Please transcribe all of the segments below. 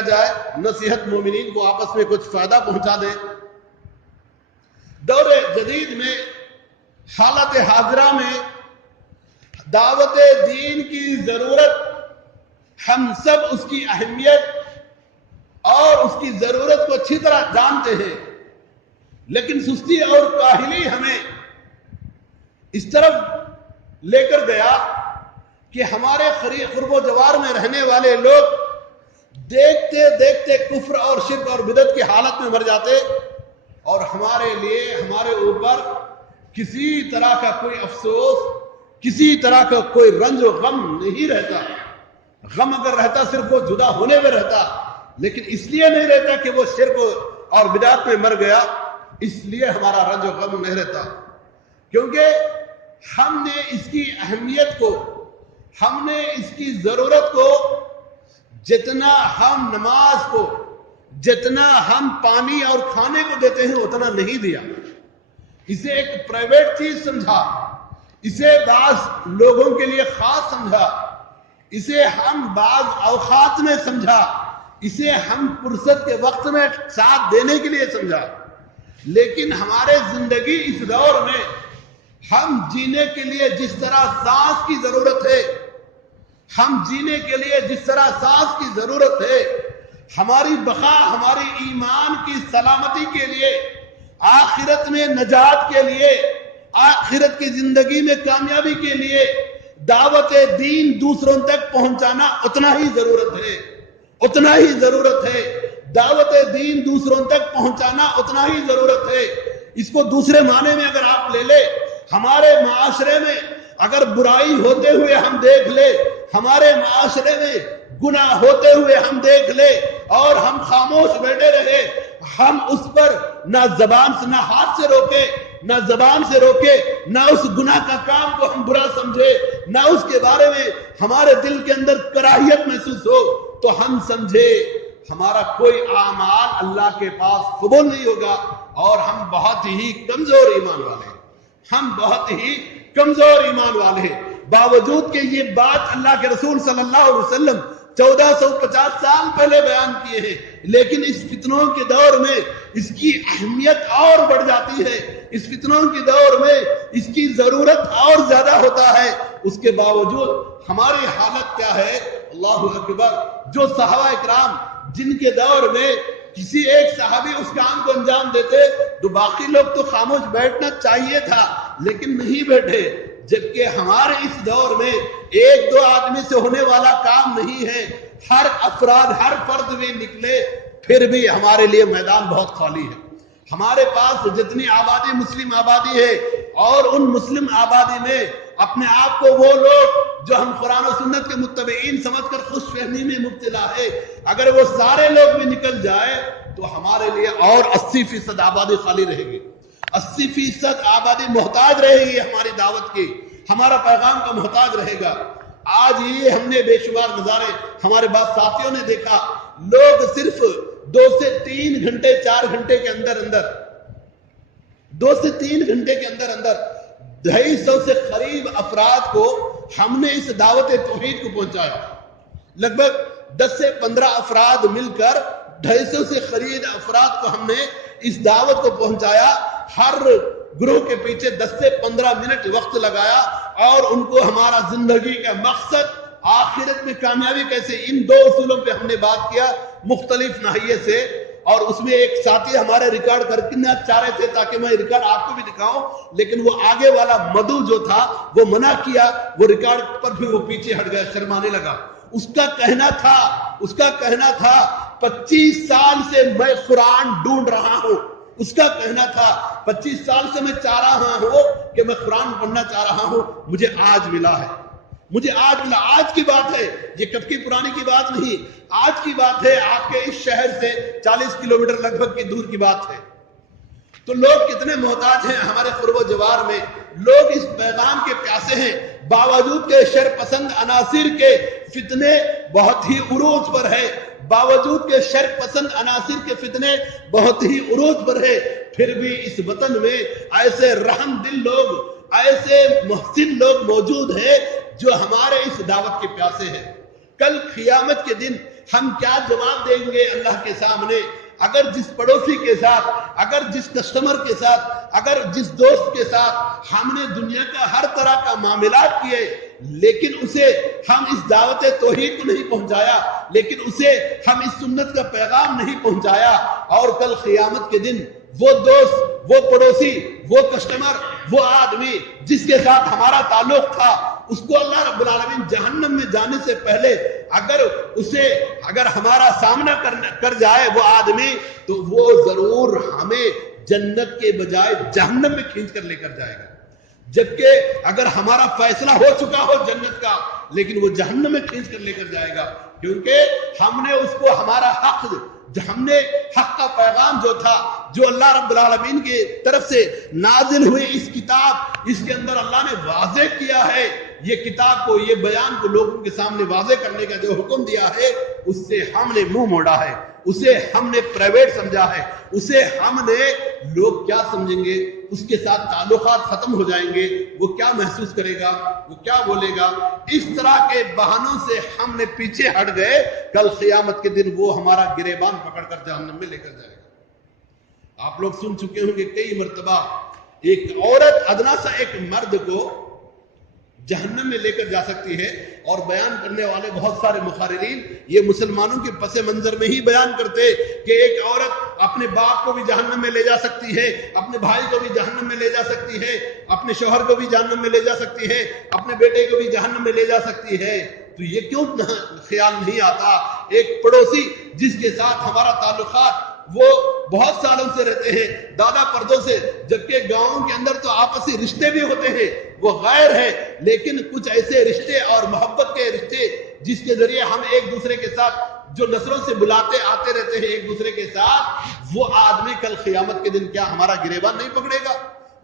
کیا جائے، نصیحت مومنین کو آپس میں کچھ فائدہ پہنچا دے۔ دور جدید میں، حالت حاضرہ میں دعوت دین کی ضرورت، ہم سب اس کی اہمیت اور اس کی ضرورت کو اچھی طرح جانتے ہیں، لیکن سستی اور کاہلی ہمیں اس طرف لے کر گیا کہ ہمارے قرب و جوار میں رہنے والے لوگ دیکھتے دیکھتے کفر اور شرک اور بدعت کی حالت میں مر جاتے، اور ہمارے لیے، ہمارے اوپر کسی طرح کا کوئی افسوس، کسی طرح کا کوئی رنج و غم نہیں رہتا۔ غم اگر رہتا صرف وہ جدا ہونے میں رہتا، لیکن اس لیے نہیں رہتا کہ وہ شرک اور بدعت میں مر گیا، اس لیے ہمارا رنج و غم نہیں رہتا، کیونکہ ہم نے اس کی اہمیت کو، ہم نے اس کی ضرورت کو، جتنا ہم نماز کو، جتنا ہم پانی اور کھانے کو دیتے ہیں اتنا نہیں دیا۔ اسے ایک پرائیویٹ چیز سمجھا، اسے بعض لوگوں کے لیے خاص سمجھا، اسے ہم بعض اوقات میں سمجھا، اسے ہم فرصت کے وقت میں ساتھ دینے کے لیے سمجھا، لیکن ہمارے زندگی اس دور میں ہم جینے کے لیے جس طرح سانس کی ضرورت ہے، ہم جینے کے لیے جس طرح سانس کی ضرورت ہے، ہماری بقا، ہماری ایمان کی سلامتی کے لیے، آخرت میں نجات کے لیے، آخرت کی زندگی میں کامیابی کے لیے دعوت دین دوسروں تک پہنچانا اتنا ہی ضرورت ہے، اتنا ہی ضرورت ہے۔ دعوت دین دوسروں تک پہنچانا اتنا ہی ضرورت ہے۔ اس کو دوسرے معنی میں اگر آپ لے لے، ہمارے معاشرے میں اگر برائی ہوتے ہوئے ہم دیکھ لے، ہمارے معاشرے میں گناہ ہوتے ہوئے ہم دیکھ لے اور ہم خاموش بیٹھے رہے، ہم اس پر نہ زبان سے، نہ ہاتھ سے روکے، نہ زبان سے روکے، نہ اس گناہ کا کام کو ہم برا سمجھے، نہ اس کے بارے میں ہمارے دل کے اندر کراہیت محسوس ہو، تو ہم سمجھے ہمارا کوئی اعمال اللہ کے پاس قبول نہیں ہوگا، اور ہم بہت ہی کمزور ایمان والے ہیں، ہم بہت ہی کمزور ایمان والے ہیں۔ باوجود کہ یہ بات اللہ کے رسول صلی اللہ علیہ وسلم 1450 سال پہلے بیان کیے ہیں، لیکن اس فتنوں کے دور میں اس کی اہمیت اور بڑھ جاتی ہے، اس فتنوں کے دور میں اس کی ضرورت اور زیادہ ہوتا ہے۔ اس کے باوجود ہماری حالت کیا ہے؟ اللہ اکبر! جو صحابہ اکرام جن کے دور میں کسی ایک صحابی اس کام کو انجام دیتے تو باقی لوگ تو خاموش بیٹھنا چاہیے تھا، لیکن نہیں بیٹھے، جبکہ ہمارے اس دور میں ایک دو آدمی سے ہونے والا کام نہیں ہے، ہر فرد بھی نکلے، پھر بھی ہمارے لیے میدان بہت خالی ہے۔ ہمارے پاس جتنی آبادی مسلم آبادی ہے، اور ان مسلم آبادی میں اپنے آپ کو وہ لوگ جو ہم قرآن و سنت کے متبعین سمجھ کر خوش فہمی میں مبتلا ہے، اگر وہ سارے لوگ بھی نکل جائے تو ہمارے لیے اور 80% آبادی خالی رہے گی، 80% آبادی محتاج رہے گی ہماری دعوت کی، ہمارا پیغام کا محتاج رہے گا۔ آج یہ ہم نے بے شمار نظارے ہمارے بعض ساتھیوں نے دیکھا، لوگ صرف 2 سے 3 گھنٹے 4 گھنٹے کے اندر 2 سے 3 گھنٹے کے اندر 250 سے قریب افراد کو ہم نے اس دعوت توحید کو پہنچایا۔ لگ بھگ 10 سے 15 افراد مل کر 250 سے قریب افراد کو ہم نے اس دعوت کو پہنچایا۔ ہر گروہ کے پیچھے 10 سے 15 منٹ وقت لگایا، اور ان کو ہمارا زندگی کا مقصد، آخرت میں کامیابی کیسے، ان 2 اصولوں پہ ہم نے بات کیا مختلف ناحیے سے۔ اور اس میں ایک ساتھی ہمارے ریکارڈ کر کے نہ چاہ رہے تھے تاکہ میں ریکارڈ آپ کو بھی دکھاؤں، لیکن وہ آگے والا مدعو جو تھا وہ منع کیا، وہ ریکارڈ پر بھی وہ پیچھے ہٹ گیا، شرمانے لگا۔ اس کا کہنا تھا 25 سال سے میں قرآن ڈھونڈ رہا ہوں، اس کا کہنا تھا 25 سال سے میں چاہ رہا ہوں کہ میں قرآن پڑھنا چاہ رہا ہوں، مجھے آج ملا ہے، مجھے آج ملا۔ آج کی بات ہے، یہ کب کی پرانی کی بات نہیں، آج کی بات ہے، آپ کے اس شہر سے 40 کلومیٹر لگ بھگ کی دور کی بات ہے۔ تو لوگ کتنے محتاج ہیں ہمارے قرب و جوار میں، لوگ اس پیغام کے پیاسے ہیں، باوجود کے شر پسند عناصر کے فتنے بہت ہی عروج پر ہے، باوجود کے شر پسند عناصر کے فتنے بہت ہی عروج پر ہے، پھر بھی اس وطن میں ایسے رحم دل لوگ، ایسے محسن لوگ موجود ہیں جو ہمارے اس دعوت کے پیاسے ہیں۔ کل قیامت کے دن ہم کیا جواب دیں گے اللہ کے سامنے؟ اگر جس پڑوسی کے ساتھ، اگر جس کسٹمر کے ساتھ، اگر جس دوست کے ساتھ ہم نے دنیا کا ہر طرح کا معاملات کیے، لیکن اسے ہم اس دعوت توحید کو نہیں پہنچایا، لیکن اسے ہم اس سنت کا پیغام نہیں پہنچایا، اور کل قیامت کے دن وہ دوست، وہ پڑوسی، وہ کسٹمر، وہ آدمی جس کے ساتھ ہمارا تعلق تھا، اس کو اللہ رب العالمین جہنم میں جانے سے پہلے اگر ہمارا سامنا کر جائے وہ آدمی، تو وہ ضرور ہمیں جنت کے بجائے جہنم میں کھینچ کر لے کر جائے گا۔ جبکہ اگر ہمارا فیصلہ ہو چکا ہو جنت کا، لیکن وہ جہنم میں کھینچ کر لے کر جائے گا، کیونکہ ہم نے اس کو ہمارا حق، ہم نے حق کا پیغام جو تھا، جو اللہ رب العالمین کی طرف سے نازل ہوئی اس کتاب، اس کے اندر اللہ نے واضح کیا ہے، یہ کتاب کو، یہ بیان کو لوگوں کے سامنے واضح کرنے کا جو حکم دیا ہے، اس سے ہم نے منہ موڑا ہے، اسے ہم نے پرائیویٹ سمجھا ہے، اسے ہم نے، لوگ کیا سمجھیں گے، اس کے ساتھ تعلقات ختم ہو جائیں گے، وہ کیا محسوس کرے گا، وہ کیا بولے گا، اس طرح کے بہانوں سے ہم نے پیچھے ہٹ گئے، کل قیامت کے دن وہ ہمارا گریبان پکڑ کر جہنم میں لے کر جائے گا۔ آپ لوگ سن چکے ہوں گے کئی مرتبہ ایک عورت ادنا سا ایک مرد کو جہنم میں لے کر جا سکتی ہے، اور بیان کرنے والے بہت سارے مقررین یہ مسلمانوں کے پس منظر میں ہی بیان کرتے کہ ایک عورت اپنے باپ کو بھی جہنم میں لے جا سکتی ہے، اپنے بھائی کو بھی جہنم میں لے جا سکتی ہے، اپنے شوہر کو بھی جہنم میں لے جا سکتی ہے، اپنے بیٹے کو بھی جہنم میں لے جا سکتی ہے۔ تو یہ کیوں خیال نہیں آتا ایک پڑوسی جس کے ساتھ ہمارا تعلقات وہ بہت سالوں سے رہتے ہیں، دادا پردوں سے، جبکہ گاؤں کے اندر تو آپسی رشتے بھی ہوتے ہیں، وہ غیر ہیں، لیکن کچھ ایسے رشتے اور محبت کے رشتے جس کے ذریعے ہم ایک دوسرے کے ساتھ جو نسلوں سے بلاتے آتے رہتے ہیں ایک دوسرے کے ساتھ، وہ آدمی کل قیامت کے دن کیا ہمارا گریبان نہیں پکڑے گا؟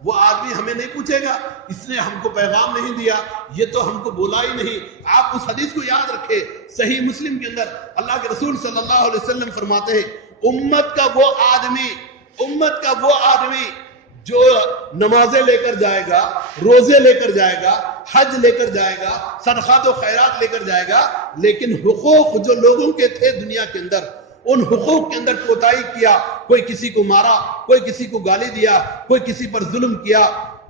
وہ آدمی ہمیں نہیں پوچھے گا اس نے ہم کو پیغام نہیں دیا، یہ تو ہم کو بولا ہی نہیں۔ آپ اس حدیث کو یاد رکھیں، صحیح مسلم کے اندر اللہ کے رسول صلی اللہ علیہ وسلم فرماتے ہیں، امت کا وہ آدمی جو نمازیں لے کر جائے گا، روزے لے کر جائے گا، حج لے کر جائے گا، صدقات و خیرات لے کر جائے گا، لیکن حقوق جو لوگوں کے تھے دنیا کے اندر، ان حقوق کے اندر کوتاہی کیا، کوئی کسی کو مارا، کوئی کسی کو گالی دیا، کوئی کسی پر ظلم کیا،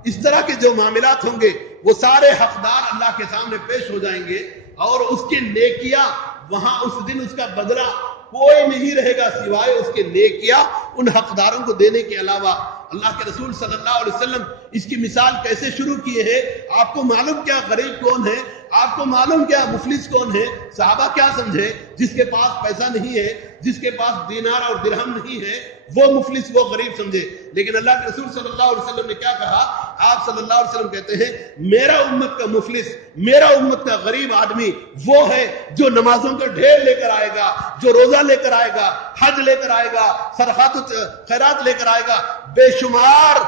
اس طرح کے جو معاملات ہوں گے وہ سارے حقدار اللہ کے سامنے پیش ہو جائیں گے، اور اس کے نیکیاں وہاں اس دن اس کا بدلہ کوئی نہیں رہے گا سوائے اس کے نیکیاں ان حقداروں کو دینے کے علاوہ۔ اللہ کے رسول صلی اللہ علیہ وسلم اس کی مثال کیسے شروع کیے ہیں؟ آپ کو معلوم کیا غریب کون ہے؟ آپ کو معلوم کیا مفلس کون ہے؟ صحابہ کیا سمجھے؟ جس کے پاس پیسہ نہیں ہے، جس کے پاس دینار اور درہم نہیں ہے، وہ مفلس، وہ غریب سمجھے۔ لیکن اللہ کے رسول صلی اللہ علیہ وسلم نے کیا کہا؟ آپ صلی اللہ علیہ وسلم کہتے ہیں، میرا امت کا مفلس، میرا امت کا غریب آدمی وہ ہے جو نمازوں کا ڈھیر لے کر آئے گا، جو روزہ لے کر آئے گا، حج لے کر آئے گا، صدقات و خیرات لے کر آئے گا، بے شمار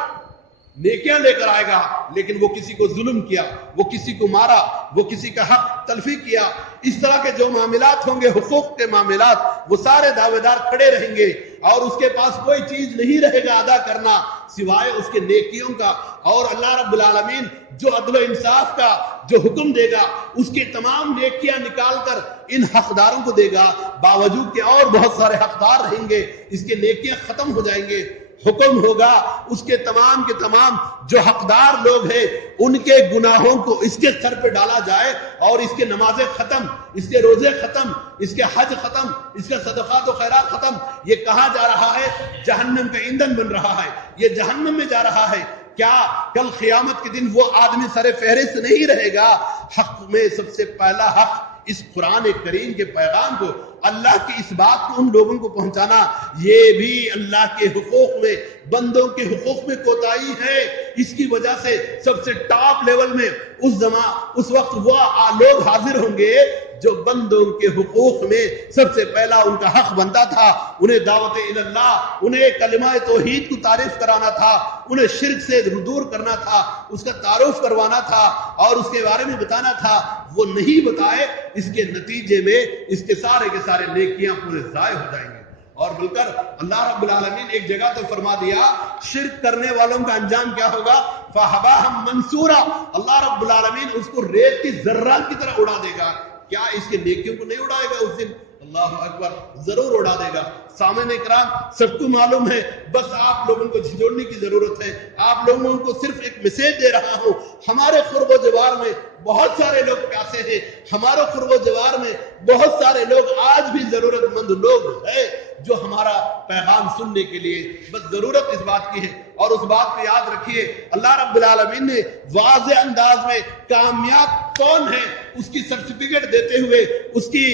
نیکیاں لے کر آئے گا، لیکن وہ کسی کو ظلم کیا، وہ کسی کو مارا، وہ کسی کا حق تلفی کیا، اس طرح کے جو معاملات ہوں گے، حقوق کے معاملات، وہ سارے دعوے دار کھڑے رہیں گے، اور اس کے پاس کوئی چیز نہیں رہے گا ادا کرنا سوائے اس کے نیکیوں کا۔ اور اللہ رب العالمین جو عدل و انصاف کا جو حکم دے گا، اس کی تمام نیکیاں نکال کر ان حقداروں کو دے گا، باوجود کہ اور بہت سارے حقدار رہیں گے، اس کے نیکیاں ختم ہو جائیں گے۔ حکم ہوگا اس کے تمام جو حقدار لوگ ہیں ان کے گناہوں کو اس کے سر پہ ڈالا جائے، اور اس کے نمازیں ختم، اس کے روزے ختم، اس کے حج ختم، اس کا صدقات و خیرات ختم۔ یہ کہاں جا رہا ہے؟ جہنم کا ایندھن بن رہا ہے، یہ جہنم میں جا رہا ہے۔ کیا کل قیامت کے دن وہ آدمی سر فہرست نہیں رہے گا؟ حق میں سب سے پہلا حق اس قرآن کریم کے پیغام کو، اللہ کی اس بات کو ان لوگوں کو پہنچانا، یہ بھی اللہ کے حقوق میں، بندوں کے حقوق میں کوتاہی ہے۔ اس کی وجہ سے سب سے ٹاپ لیول میں اس وقت وہ لوگ حاضر ہوں گے جو بندوں کے حقوق میں سب سے پہلا ان کا حق بنتا تھا، انہیں دعوت اللہ، انہیں کلمہ توحید کو تعریف کرانا تھا، انہیں شرک سے دور کرنا تھا، اس کا تعارف کروانا تھا اور اس کے بارے میں بتانا تھا۔ وہ نہیں بتائے، اس کے نتیجے میں اس کے سارے نیکیاں پورے ضائع ہو جائیں گے۔ اور بول کر اللہ رب العالمین ایک جگہ تو فرما دیا، شرک کرنے والوں کا انجام کیا ہوگا؟ فَحَبَاهَمْ مَنْصُورًا، اللہ رب العالمین اس کو ریت کی ذرات کی طرح اڑا دے گا۔ کیا اس کے نیکیوں کو نہیں اڑائے گا اس دن؟ اللہ اکبر ضرور اڑا دے گا۔ سامعین کرام، سب کو معلوم ہے، بس آپ لوگوں کو جھنجھوڑنے کی ضرورت ہے۔ آپ لوگوں کو صرف ایک میسج دے رہا ہوں، ہمارے قرب و جوار میں بہت سارے لوگ پیاسے ہیں، ہمارے قرب و جوار میں بہت سارے لوگ آج بھی ضرورت مند لوگ ہیں جو ہمارا پیغام سننے کے لیے، بس ضرورت اس بات کی ہے۔ اور اس بات کو یاد رکھیے، اللہ رب العالمین نے واضح انداز میں کامیاب کون ہے اس کی سرٹیفکیٹ دیتے ہوئے، اس کی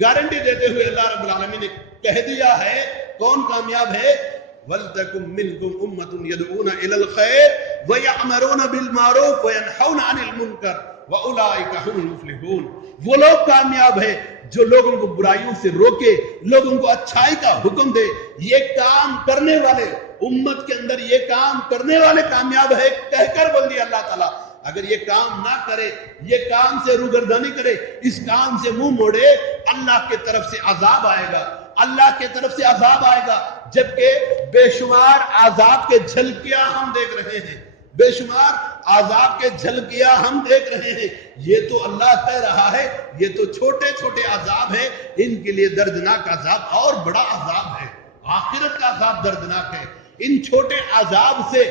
گارنٹی دیتے ہوئے اللہ رب العالمین نے کہہ دیا ہے کون کامیاب ہے۔ وَلْتَكُمْ مِنْكُمْ أُمَّةٌ يَدْعُونَ إِلَى الْخَيْرِ وَيَأْمُرُونَ بِالْمَعْرُوفِ وَيَنْهَوْنَ عَنِ الْمُنكَرِ وَأُولَٰئِكَ هُمُ الْمُفْلِحُونَ۔ وہ لوگ کامیاب ہیں جو لوگوں کو برائیوں سے روکے، لوگوں کو اچھائی کا حکم دے۔ یہ کام کرنے والے، امت کے اندر یہ کام کرنے والے کامیاب ہے کہہ کر بول دیا اللہ تعالیٰ۔ اگر یہ کام نہ کرے، یہ کام سے روگردانی کرے، اس کام سے منہ موڑے، اللہ کے طرف سے عذاب آئے گا، اللہ کے طرف سے عذاب آئے گا۔ جبکہ بے شمار عذاب کے جھلکیاں ہم دیکھ رہے ہیں، بے شمار عذاب کے جھلکیاں ہم دیکھ رہے ہیں۔ یہ تو اللہ کہہ رہا ہے یہ تو چھوٹے چھوٹے عذاب ہیں، ان کے لیے دردناک عذاب اور بڑا عذاب ہے، آخرت کا عذاب دردناک ہے۔ ان چھوٹے عذاب سے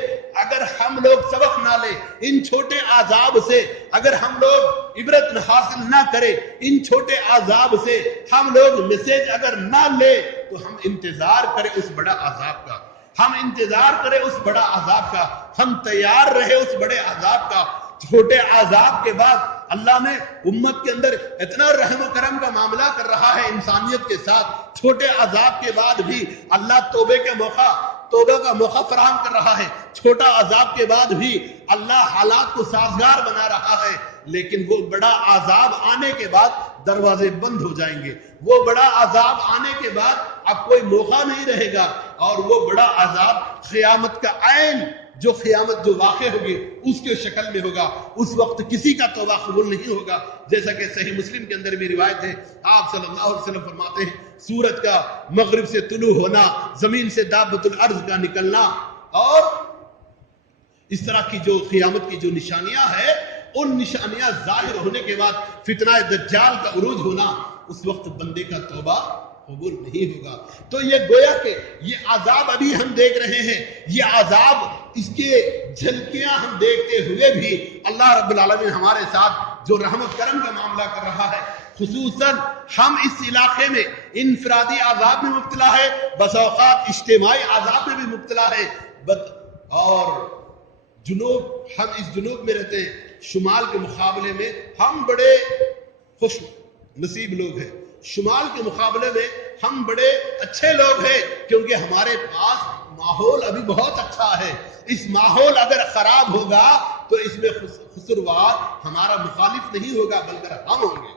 اگر ہم لوگ سبق نہ لیں، ان چھوٹے عذاب سے اگر ہم لوگ عبرت حاصل نہ کریں، ان چھوٹے عذاب سے ہم لوگ میسج اگر نہ لیں، تو ہم انتظار کریں اس بڑا عذاب کا، ہم انتظار کریں اس بڑا عذاب کا، ہم تیار رہے اس بڑے عذاب کا۔ چھوٹے عذاب کے بعد اللہ نے امت کے اندر اتنا رحم و کرم کا معاملہ کر رہا ہے انسانیت کے ساتھ۔ چھوٹے عذاب کے بعد بھی اللہ توبہ کا موقع فراہم کر رہا ہے، چھوٹا عذاب کے بعد بھی اللہ حالات کو سازگار بنا رہا ہے۔ لیکن وہ بڑا عذاب آنے کے بعد دروازے بند ہو جائیں گے، وہ بڑا عذاب آنے کے بعد اب کوئی موقع نہیں رہے گا، اور وہ بڑا عذاب قیامت کا عین جو قیامت جو واقع ہوگی اس کے شکل میں ہوگا۔ اس وقت کسی کا توبہ قبول نہیں ہوگا، جیسا کہ صحیح مسلم کے اندر بھی روایت ہے، آپ صلی اللہ علیہ وسلم فرماتے ہیں سورج کا مغرب سے طلوع ہونا، زمین سے دابۃ الارض کا نکلنا، اور اس طرح کی جو قیامت کی جو نشانیاں ہیں، ان نشانیاں ظاہر ہونے کے بعد فتنہ دجال کا عروج ہونا، اس وقت بندے کا توبہ قبول نہیں ہوگا۔ تو یہ گویا کہ یہ عذاب ابھی ہم دیکھ رہے ہیں، یہ عذاب اس کے جھلکیاں ہم دیکھتے ہوئے بھی اللہ رب العالمین ہمارے ساتھ جو رحمت کرم کا معاملہ کر رہا ہے، خصوصاً ہم اس علاقے میں انفرادی عذاب میں مبتلا ہے، بس اوقات اجتماعی عذاب میں بھی مبتلا ہے، اور ہم اس جنوب میں رہتے ہیں، شمال کے مقابلے میں ہم بڑے خوش نصیب لوگ ہیں، شمال کے مقابلے میں ہم بڑے اچھے لوگ ہیں، کیونکہ ہمارے پاس ماحول ابھی بہت اچھا ہے۔ اس ماحول اگر خراب ہوگا تو اس میں قصوروار ہمارا مخالف نہیں ہوگا بلکہ ہم ہوں گے۔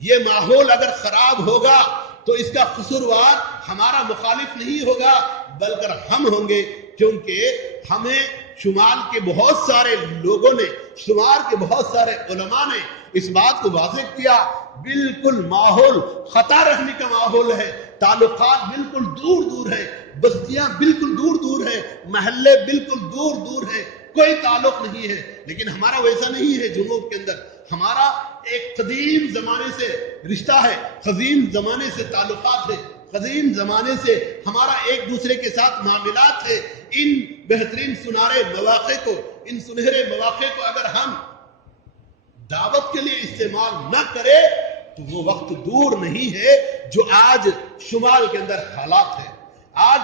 یہ ماحول اگر خراب ہوگا تو اس کا قصوروار ہمارا مخالف نہیں ہوگا بلکہ ہم ہوں گے، کیونکہ ہمیں شمال کے بہت سارے لوگوں نے، شمال کے بہت سارے علماء نے اس بات کو واضح کیا، بالکل ماحول خطا رہنے کا ماحول ہے، تعلقات بالکل دور دور ہے، بستیاں بالکل دور دور ہے، محلے بالکل دور دور ہے، کوئی تعلق نہیں ہے۔ لیکن ہمارا ویسا نہیں ہے، جنوب کے اندر ہمارا ایک قدیم زمانے سے رشتہ ہے، قدیم زمانے سے تعلقات ہے، قدیم زمانے سے ہمارا ایک دوسرے کے ساتھ معاملات ہے۔ ان بہترین سنہرے مواقع کو، ان سنہرے مواقع کو اگر ہم دعوت کے لیے استعمال نہ کرے تو وہ وقت دور نہیں ہے جو آج شمال کے اندر حالات ہے۔ آج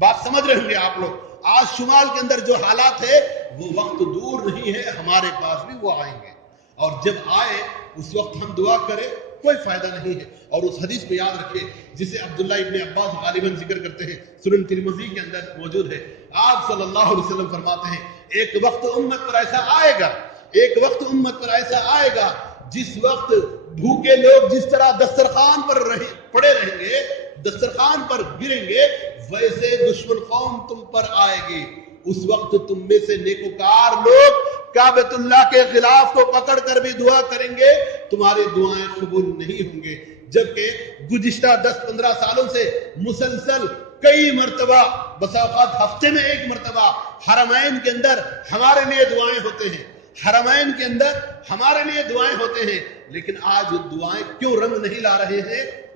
بات سمجھ رہے ہوں گے آپ لوگ، آج شمال کے اندر جو حالات ہے وہ وقت دور نہیں ہے، ہمارے پاس بھی وہ آئیں گے، اور جب آئے اس وقت ہم دعا کریں کوئی فائدہ نہیں ہے۔ اور اس حدیث کو یاد رکھیں جسے عبداللہ ابن عباس غالباً ذکر کرتے ہیں، سنن ترمذی کے اندر موجود ہے، آپ صلی اللہ علیہ وسلم فرماتے ہیں ایک وقت امت پر ایسا آئے گا، ایک وقت امت پر ایسا آئے گا جس وقت بھوکے لوگ جس طرح دسترخوان پر پڑے رہیں گے، دسترخوان پر گریں گے، ویسے دشمن قوم تم پر آئے گی۔ اس وقت تم میں سے نیکوکار لوگ کعبۃ اللہ کے خلاف کو پکڑ کر بھی دعا کریں گے، تمہاری دعائیں قبول نہیں ہوں گے۔ جبکہ گزشتہ 10-15 سالوں سے مسلسل کئی مرتبہ، بس اوقات ہفتے میں ایک مرتبہ حرمین کے اندر ہمارے لیے دعائیں ہوتے ہیں، حرمین کے اندر ہمارے لیے دعائیں ہوتے ہیں، لیکن آج دعائیں کیوں رنگ نہیں لا رہے ہیں؟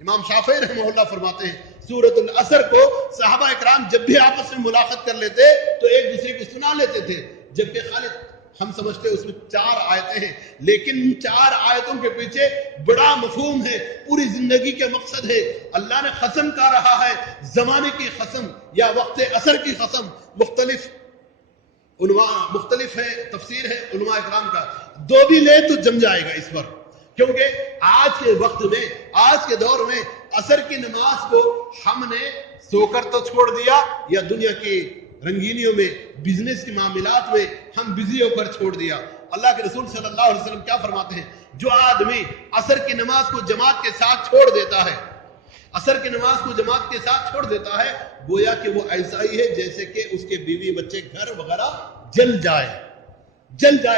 امام شافعی رحمہ اللہ فرماتے ہیں سورۃ العصر کو صحابہ اکرام جب بھی آپس میں ملاقات کر لیتے تو ایک دوسرے کو سنا لیتے تھے، جبکہ خالد ہم سمجھتے اس میں 4 آیتیں ہیں، لیکن ان 4 آیتوں کے پیچھے بڑا مفہوم ہے، پوری زندگی کے مقصد ہے۔ اللہ نے قسم کہا رہا ہے، زمانے کی قسم یا وقت عصر کی قسم، مختلف ہے، تفسیر ہے علماء اکرام کا، دو بھی لے تو جم جائے گا اس پر، کیونکہ آج کے وقت میں، آج کے دور میں عصر کی نماز کو ہم نے سو کر تو چھوڑ دیا، یا دنیا کی رنگینیوں میں، بزنس کے معاملات میں ہم بزی ہو کر چھوڑ دیا۔ اللہ کے رسول صلی اللہ علیہ وسلم کیا فرماتے ہیں؟ جو آدمی عصر کی نماز کو جماعت کے ساتھ چھوڑ دیتا ہے، عصر کی نماز کو جماعت کے ساتھ چھوڑ دیتا ہے، گویا کہ وہ ایسا ہی ہے جیسے کہ اس کے بیوی بچے گھر وغیرہ جل جائے،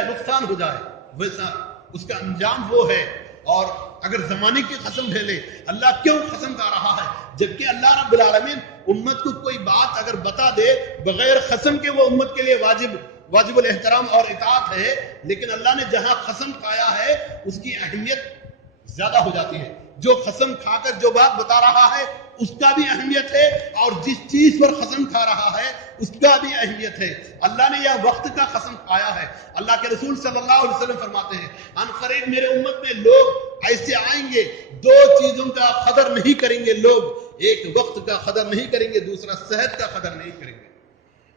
نقصان ہو جائے، ویسا اس کا انجام وہ ہے۔ اور اگر زمانے کی قسم لے لے، اللہ کیوں قسم کھا رہا ہے؟ جبکہ اللہ رب العالمین امت کو کوئی بات اگر بتا دے بغیر قسم کے، وہ امت کے لیے واجب الاحترام اور اطاعت ہے، لیکن اللہ نے جہاں قسم کھایا ہے اس کی اہمیت زیادہ ہو جاتی ہے۔ جو قسم کھا کر جو بات بتا رہا ہے اس کا بھی اہمیت ہے، اور جس چیز پر قسم کھا رہا ہے اس کا بھی اہمیت ہے۔ اللہ نے یہ وقت کا قسم کھایا ہے۔ اللہ کے رسول صلی اللہ علیہ وسلم فرماتے ہیں ان قریب میرے امت میں لوگ ایسے آئیں گے، 2 چیزوں کا قدر نہیں کریں گے لوگ، ایک وقت کا قدر نہیں کریں گے، دوسرا صحت کا قدر نہیں کریں گے۔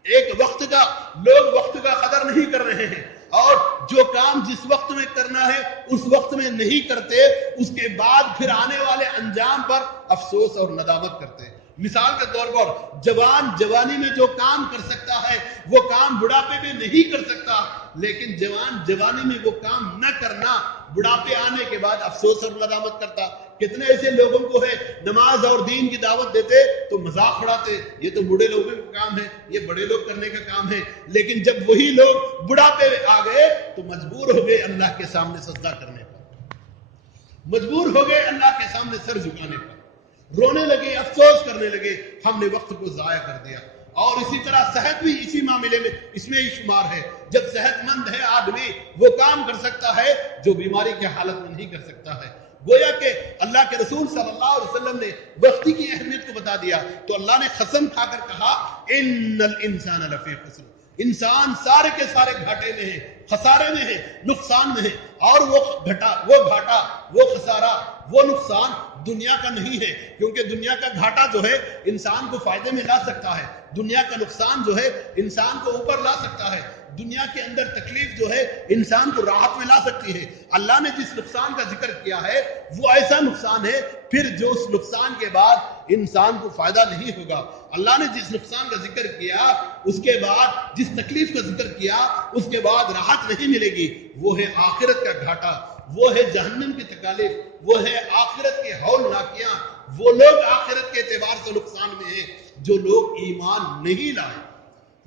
ایک وقت کا، لوگ وقت کا قدر نہیں کر رہے ہیں، اور جو کام جس وقت میں کرنا ہے اس وقت میں نہیں کرتے، اس کے بعد پھر آنے والے انجام پر افسوس اور ندامت کرتے ہیں۔ مثال کے طور پر جوان جوانی میں جو کام کر سکتا ہے وہ کام بڑھاپے میں نہیں کر سکتا، لیکن جوان جوانی میں وہ کام نہ کرنا بڑھاپے آنے کے بعد افسوس اور ندامت کرتا۔ کتنے ایسے لوگوں کو ہے نماز اور دین کی دعوت دیتے تو مذاق اڑاتے، یہ تو بوڑھے لوگوں کا کام ہے، یہ بڑے لوگ کرنے کا کام ہے، لیکن جب وہی لوگ بڑھاپے آ گئے تو مجبور ہو گئے اللہ کے سامنے سجدہ کرنے پر، مجبور ہو گئے اللہ کے سامنے سر جھکانے پر، رونے لگے، افسوس کرنے لگے، ہم نے وقت کو ضائع کر دیا۔ اور اسی طرح صحت بھی اسی معاملے میں اس میں ہی شمار ہے۔ جب صحت مند ہے آدمی وہ کام کر سکتا ہے جو بیماری کی حالت میں نہیں کر سکتا ہے۔ گویا کہ اللہ کے رسول صلی اللہ علیہ وسلم نے وقت کی اہمیت کو بتا دیا تو اللہ نے قسم کھا کر کہا ان الانسان لفی خسر، انسان سارے کے سارے گھاٹے میں ہے، خسارے میں ہے، نقصان میں ہے، اور وہ گھاٹا، وہ خسارہ، وہ نقصان دنیا کا نہیں ہے، کیونکہ دنیا کا گھاٹا جو ہے انسان کو فائدے میں لا سکتا ہے، دنیا کا نقصان جو ہے انسان کو اوپر لا سکتا ہے، دنیا کے اندر تکلیف جو ہے انسان کو راحت میں لا سکتی ہے۔ اللہ نے جس نقصان کا ذکر کیا ہے وہ ایسا نقصان ہے پھر جو اس نقصان کے بعد انسان کو فائدہ نہیں ہوگا۔ اللہ نے جس نقصان کا ذکر کیا، اس کے بعد جس تکلیف کا ذکر کیا، اس کے بعد راحت نہیں ملے گی، وہ ہے آخرت کا گھاٹا، وہ ہے جہنم کی تکالیف، وہ ہے آخرت کے ہولناکیاں۔ وہ لوگ آخرت کے اعتبار سے نقصان میں ہیں جو لوگ ایمان نہیں لائے،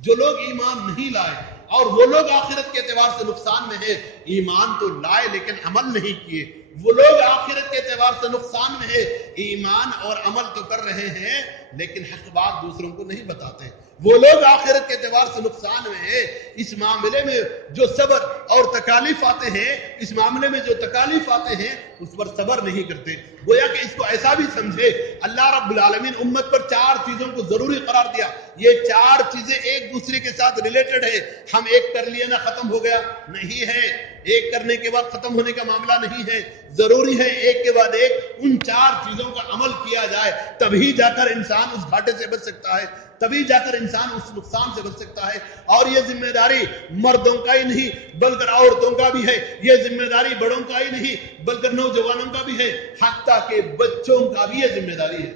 جو لوگ ایمان نہیں لائے، اور وہ لوگ آخرت کے اعتبار سے نقصان میں ہیں ایمان تو لائے لیکن عمل نہیں کیے۔ وہ لوگ آخرت کے اعتبار سے نقصان میں ہیں ایمان اور عمل تو کر رہے ہیں لیکن حق بات دوسروں کو نہیں بتاتے۔ وہ لوگ آخرت کے اعتبار سے نقصان میں ہیں اس معاملے میں جو صبر اور تکالیف آتے ہیں، اس معاملے میں جو تکالیف آتے ہیں اس پر صبر نہیں کرتے۔ گویا کہ اس کو ایسا بھی سمجھے اللہ رب العالمین امت پر 4 چیزوں کو ضروری قرار دیا، یہ 4 چیزیں ایک دوسرے کے ساتھ ریلیٹڈ ہے۔ ہم ایک کر لیے نہ ختم ہو گیا، نہیں ہے، ایک کرنے کے بعد ختم ہونے کا معاملہ نہیں ہے، ضروری ہے ایک کے بعد ایک ان 4 چیزوں کا عمل کیا جائے، تبھی جا کر انسان اس گھاٹے سے بچ سکتا ہے، تبھی جا کر انسان اس نقصان سے بچ سکتا ہے۔ اور یہ ذمہ داری مردوں کا ہی نہیں بلکہ عورتوں کا بھی ہے، یہ ذمہ داری بڑوں کا ہی نہیں بلکہ نوجوانوں کا بھی ہے، حتیٰ کہ بچوں کا بھی یہ ذمہ داری ہے۔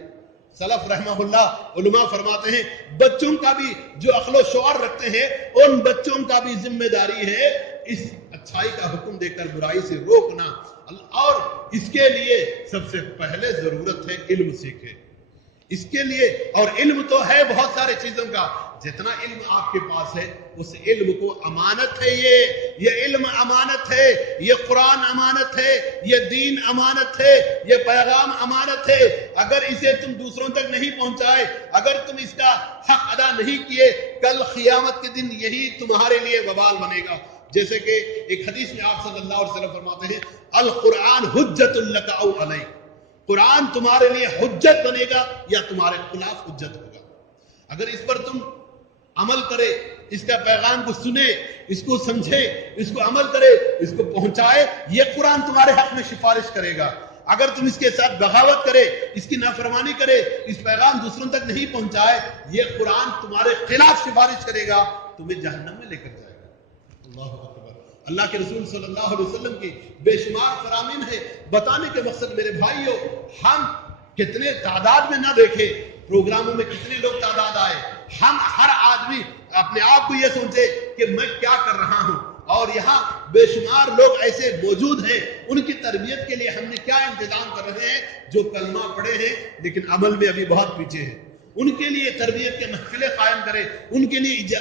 سلف رحمہ اللہ علماء فرماتے ہیں بچوں کا بھی جو عقل و شعور رکھتے ہیں ان بچوں کا بھی ذمہ داری ہے اس اچھائی کا حکم دے کر برائی سے روکنا، اور اس کے لیے سب سے پہلے ضرورت ہے علم سیکھے۔ اس کے لیے، اور علم تو ہے بہت سارے چیزوں کا، جتنا علم آپ کے پاس ہے اس علم کو امانت ہے، یہ علم امانت ہے، یہ قرآن امانت ہے، یہ دین امانت ہے، یہ پیغام امانت ہے۔ اگر اسے تم دوسروں تک نہیں پہنچائے، اگر تم اس کا حق ادا نہیں کیے، کل قیامت کے دن یہی تمہارے لیے وبال بنے گا۔ جیسے کہ ایک حدیث میں آپ صلی اللہ علیہ وسلم فرماتے ہیں القرآن حجت لک او علیک، قرآن تمہارے لیے حجت بنے گا یا تمہارے خلاف حجت ہوگا. اگر اس پر تم عمل کرے, اس کا پیغام کو سنے, اس کو سمجھے, اس کو عمل کرے, اس کو پہنچائے, یہ قرآن تمہارے حق میں سفارش کرے گا. اگر تم اس کے ساتھ بغاوت کرے, اس کی نافرمانی کرے, اس پیغام دوسروں تک نہیں پہنچائے, یہ قرآن تمہارے خلاف سفارش کرے گا, تمہیں جہنم میں لے کر جائے گا. اللہ اکبر. اللہ کے رسول صلی اللہ علیہ وسلم کی بے شمار فرامین ہے. بتانے کے مقصد میرے بھائیو, ہم کتنے تعداد میں نہ دیکھے, پروگراموں میں کتنے لوگ تعداد آئے, ہم ہر آدمی اپنے آپ کو یہ سوچے کہ میں کیا کر رہا ہوں, اور یہاں بے شمار لوگ ایسے موجود ہیں, ان کی تربیت کے لیے ہم نے کیا انتظام کر رہے ہیں, جو کلمہ پڑھے ہیں لیکن عمل میں ابھی بہت پیچھے ہیں. ان کے لیے تربیت کے محفلیں قائم کرے, ان کے لیے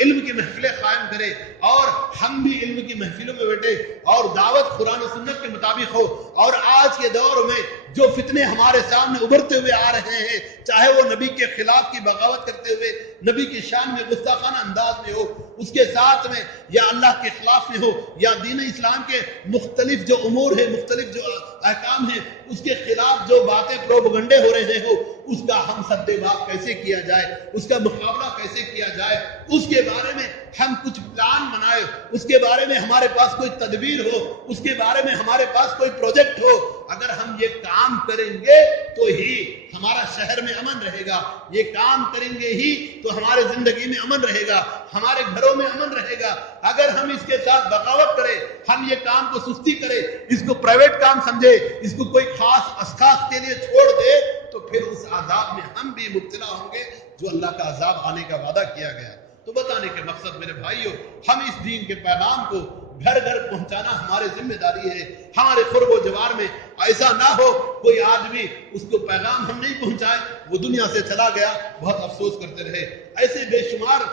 علم کی محفلیں قائم کرے, اور ہم بھی علم کی محفلوں میں بیٹھے اور دعوت قرآن و سنت کے مطابق ہو. اور آج کے دور میں جو فتنے ہمارے سامنے ابھرتے ہوئے آ رہے ہیں, چاہے وہ نبی کے خلاف کی بغاوت کرتے ہوئے نبی کی شان میں گستاخانہ انداز میں ہو, اس کے ساتھ میں یا اللہ کے خلاف میں ہو, یا دین اسلام کے مختلف جو امور ہیں, مختلف جو احکام ہیں, اس کے خلاف جو باتیں پروپیگنڈے ہو رہے ہو, اس کا ہم سد باب کیسے کیا جائے, اس کا مقابلہ کیسے کیا جائے, اس کے بارے میں ہم کچھ پلان بنائے, اس کے بارے میں ہمارے پاس کوئی تدبیر ہو, اس کے بارے میں ہمارے پاس کوئی پروجیکٹ ہو. اگر ہم یہ کام کریں گے تو ہی ہمارا شہر میں امن رہے گا, یہ کام کریں گے ہی تو ہمارے زندگی میں امن رہے گا, ہمارے گھروں میں امن رہے گا. اگر ہم اس کے ساتھ بغاوت کریں, ہم یہ کام کو سستی کریں, اس کو پرائیویٹ کام سمجھے, اس کو کوئی خاص اشخاص کے لیے چھوڑ دے, تو پھر اس عذاب میں ہم بھی مبتلا ہوں گے جو اللہ کا عذاب آنے کا وعدہ کیا گیا. تو بتانے کے مقصد میرے بھائیوں, ہم اس دین کے پیغام کو گھر گھر پہنچانا ہماری ذمہ داری ہے. ہمارے قرب و جوار میں ایسا نہ ہو کوئی آدمی اس کو پیغام ہم نہیں پہنچائے, وہ دنیا سے چلا گیا, بہت افسوس کرتے رہے. ایسے بے شمار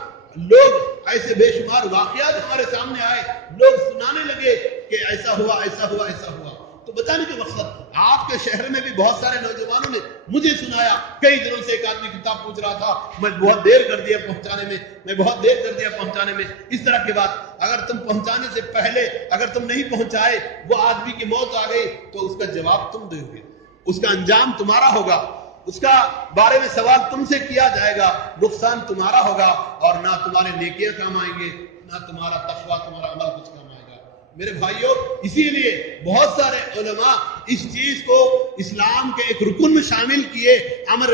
لوگ, ایسے بے شمار واقعات ہمارے سامنے آئے, لوگ سنانے لگے کہ ایسا ہوا, ایسا ہوا, ایسا ہوا. تو بتانے کے مقصد, آپ کے شہر میں بھی بہت سارے نوجوانوں نے مجھے سنایا. کئی دنوں سے ایک آدمی کتاب پوچھ رہا تھا, میں بہت دیر کر دیا پہنچانے میں, اس طرح کی بات. اگر تم پہنچانے سے پہلے اگر تم نہیں پہنچائے, وہ آدمی کی موت آ گئی, تو اس کا جواب تم دو گے, اس کا انجام تمہارا ہوگا, اس کا بارے میں سوال تم سے کیا جائے گا, نقصان تمہارا ہوگا, اور نہ تمہارے نیکیاں کام آئیں گے, نہ تمہارا تقویٰ, تمہارا عمل کچھ کام آئے گا. میرے بھائیوں, اسی لیے بہت سارے علماء اس چیز کو اسلام کے ایک رکن میں شامل کیے, امر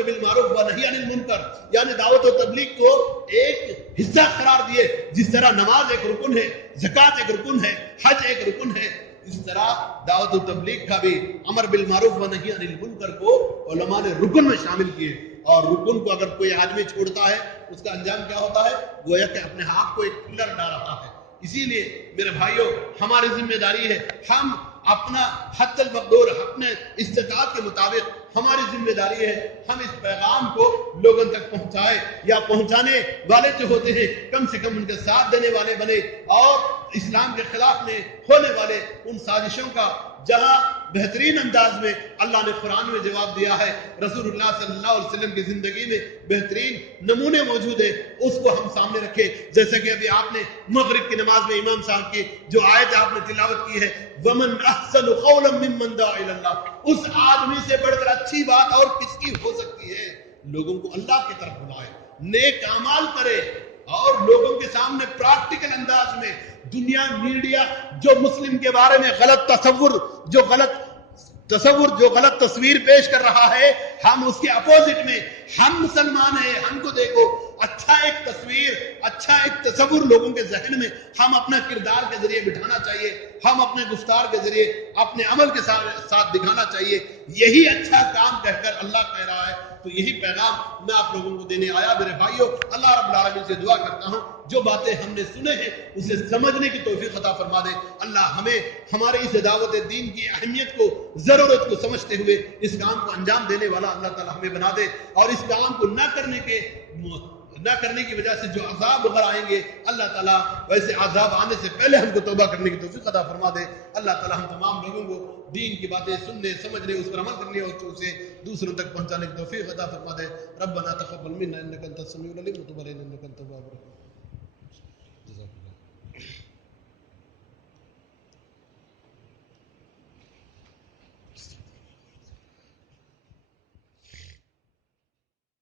بالمعروف و نہی عن المنکر, یعنی دعوت و تبلیغ کو ایک حصہ قرار دیے. جس طرح نماز ایک رکن ہے, زکوٰۃ ایک رکن ہے, حج ایک رکن ہے, اس طرح دعوت و تبلیغ کا بھی امر بالمعروف و نہی عن المنکر کو علماء نے رکن میں شامل کیے. اور رکن کو اگر کوئی آدمی چھوڑتا ہے, اس کا انجام کیا ہوتا ہے, گویا کہ اپنے ہاتھ کو ایک پلر ڈال رہا ہے. اسی لیے میرے بھائیوں, ہماری ذمہ داری ہے, ہم اپنا حد المقدور, اپنے استطاعت کے مطابق ہماری ذمہ داری ہے, ہم اس پیغام کو لوگوں تک پہنچائے, یا پہنچانے والے جو ہوتے ہیں کم سے کم ان کے ساتھ دینے والے بنے, اور اسلام کے خلاف میں ہونے والے ان سازشوں کا جہاں بہترین انداز میں اللہ نے قرآن میں جواب دیا ہے, رسول اللہ صلی اللہ علیہ وسلم کی زندگی میں بہترین نمونے موجود ہیں, اس کو ہم سامنے رکھے. جیسے کہ ابھی آپ نے مغرب کی نماز میں امام صاحب کی جو آیت آپ نے تلاوت کی ہے, وَمَنْ أَحْسَنُ قَوْلًا مِّمَّنْ دَعَا إِلَى اللَّهِ, اس آدمی سے بڑھ کر اچھی بات اور کس کی ہو سکتی ہے, لوگوں کو اللہ کی طرف بلائے, نیک اعمال کرے, اور لوگوں کے سامنے پریکٹیکل انداز میں دنیا میڈیا جو مسلم کے بارے میں غلط تصویر پیش کر رہا ہے, ہم اس کے اپوزٹ میں, ہم مسلمان ہیں, ہم کو دیکھو اچھا ایک تصویر, اچھا ایک تصور لوگوں کے ذہن میں ہم اپنا کردار کے ذریعے بٹھانا چاہیے, ہم اپنے گفتار کے ذریعے اپنے عمل کے ساتھ دکھانا چاہیے. یہی اچھا کام کہہ کر اللہ کہہ رہا ہے. تو یہی پیغام میں آپ لوگوں کو دینے آیا. میرے بھائیوں, اللہ رب العالمین سے دعا کرتا ہوں جو باتیں ہم نے سنے ہیں اسے سمجھنے کی توفیق عطا فرما دے. اللہ ہمیں ہمارے اس دعوت دین کی اہمیت کو, ضرورت کو سمجھتے ہوئے اس کام کو انجام دینے والا اللہ تعالی ہمیں بنا دے, اور اس کام کو نہ کرنے کی وجہ سے جو عذاب وغیرہ آئیں گے, اللہ تعالیٰ ویسے عذاب آنے سے پہلے ہم کو توبہ کرنے کی توفیق عطا فرما دے. اللہ تعالیٰ ہم تمام لوگوں کو دین کی باتیں سننے, سمجھنے, اس پر عمل کرنے اور اسے دوسروں تک پہنچانے کی توفیق عطا فرما دے. ربنا تقبل منا انک انت السمیع العلیم وتب علینا انک انت التواب الرحیم.